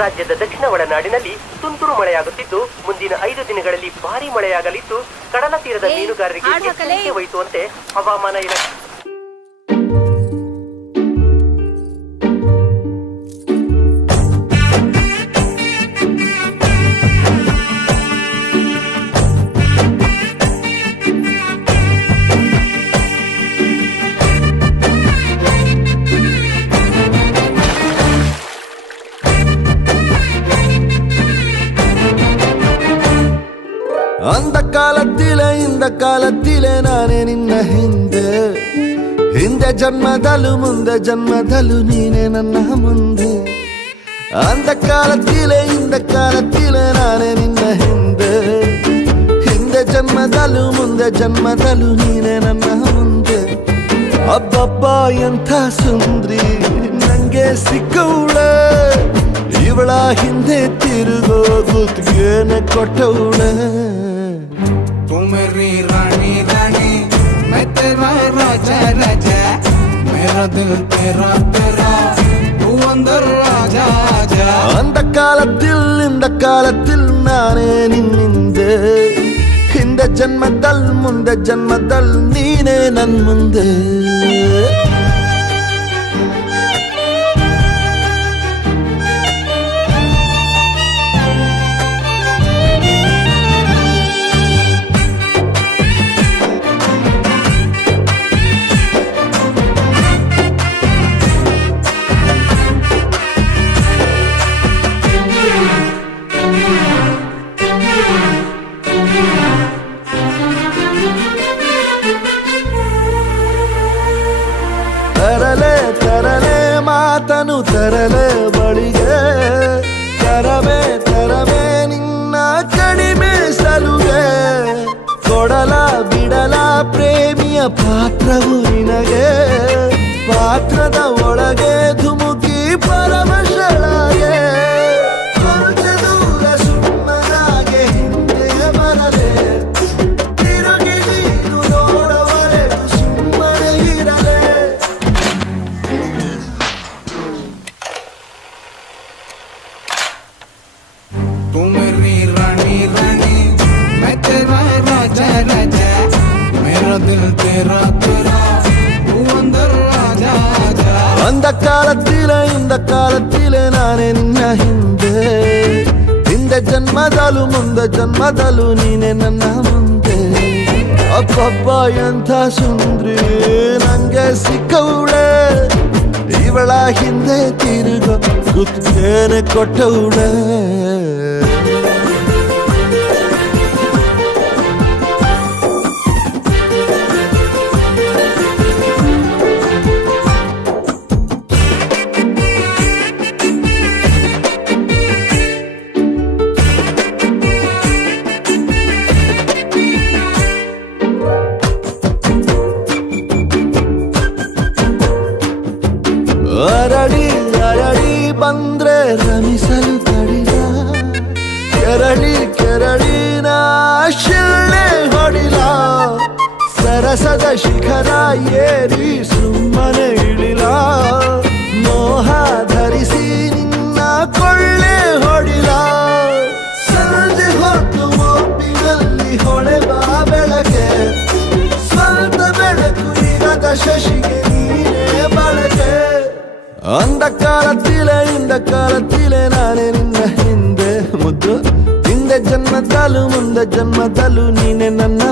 ರಾಜ್ಯದ ದಕ್ಷಿಣ ಒಳನಾಡಿನಲ್ಲಿ ತುಂತುರು ಮಳೆಯಾಗುತ್ತಿದ್ದು ಮುಂದಿನ 5 ದಿನಗಳಲ್ಲಿ ಭಾರೀ ಮಳೆಯಾಗಲಿದ್ದು ಕಡಲ ತೀರದ ಮೀನುಗಾರರಿಗೆ ಎಚ್ಚರಿಕೆ ವಹಿಸುವಂತೆ ಹವಾಮಾನ ಇಲಾಖೆ அந்த காலத்திலே இந்த காலத்திலே நானே ನಿನ್ನ ಹಿಂದೆ ಜನ್ಮದಲ್ಲೂ ಮುಂದೆ ಜನ್ಮದಲ್ಲೂ ನೀನೆ ನನ್ನ ಮುಂದೆ அந்த ಕಾಲத்திலே இந்த ಕಾಲத்திலே ನಾನೇ ನಿನ್ನ ಹಿಂದೆ ಜನ್ಮದಲ್ಲೂ ಮುಂದೆ ಜನ್ಮದಲ್ಲೂ ನೀನೆ ನನ್ನ ಮುಂದೆ ಅಬ್ಬಬ್ಬ ಎಂಥ ಸುಂದ್ರಿ ನಂಗೆ ಸಿಕ್ಕವಳೆ ಇವಳ ಹಿಂದೆ ತಿರುಗೋ ಗುತ್ತಿಗೆನ ಕೊಟ್ಟವಳೆ तू मेरी रानी रानी मैं तेरा राजा राजा मेरा दिल तेरा तेरा तू अंदर राजा आजा அந்த காலத்தில் இந்த காலத்தில் நானே ನಿನ್ನಿಂದೆ ಹಿಂದೆ ಜನ್ಮದಲ್ಲಿ ಮುಂದೆ ಜನ್ಮದಲ್ಲಿ ನೀನೇ ನನ್ ಮುಂದೆ ತರಲೆ ಮಾತನು ತರಲೆ ಬಳಿಗೆ ತರವೇ ನಿನ್ನ ಕಡಿಮೆ ಸಲುಗೆ ಕೊಡಲ ಬಿಡಲ ಪ್ರೇಮಿಯ ಪಾತ್ರವು ನಿನಗೆ ಪಾತ್ರದ ಒಳಗೆ ಧುಮುಕಿ ಪರಮಶಳಾಗೆ ದೂರ ಸುಮ್ಮನಾಗೆ ಹಿಂದೆ ಬರಲೆ ತಿರುಗಿ ನೀನು ನೋಡವರೆಗೂ ಸುಮ್ಮನೆ ಇರಲೆ तू मेरी रानी रानी मैं तेरा राजा राजा मेरा दिल तेरा तेरा तू अंदर राजा आजा அந்த காலத்திலே இந்த காலத்திலே ನಾನೇ ನಿನ್ನ ಹಿಂದೆ ಜನ್ಮದಲ್ಲೂ ಮುಂದೆ ಜನ್ಮದಲ್ಲೂ ನೀನೆ ನನ್ನ ಮುಂದೆ ಅಪ್ಪಪ್ಪ ಎಂಥ ಸುಂದ್ರಿ ನಂಗೆ ಸಿಕ್ಕವಳೆ ಇವಳ ಹಿಂದೆ ತಿರುಗೋ ಗುತ್ತಿಗೆನ ಕೊಟ್ಟವಳೆ ಅರಳಿ ಬಂದ್ರೆ ರಮಿಸಲು ತಡಿಲ ಕೆರಳಿನ ಶಿಳ್ಳೆ ಹೊಡಿಲ ಸರಸದ ಶಿಖರ ಏರಿ ಸುಮ್ಮನೆ ಇಳಿಲ ಮೋಹ ಧರಿಸಿ ನಿನ್ನ ಕೊಳ್ಳೆ ಹೊಡಿಲ ಸಂಜೆ ಹೊತ್ತು ಒಪ್ಪಿನಲ್ಲಿ ಹೊಳೆವ ಬೆಳಕೆ ಸ್ವಂತ ಬೆಳಕು ಇರದ ಶಶಿಗೆ ನೀನೇ ಬಳಕೆ அந்த காலத்திலே இந்த காலத்திலே ನಾನೇ ನಿನ್ನ ಹಿಂದೆ ಮುದ್ದು ಹಿಂದೆ ಜನ್ಮದಲ್ಲೂ ಮುಂದೆ ಜನ್ಮದಲ್ಲೂ ನೀನೆ ನನ್ನ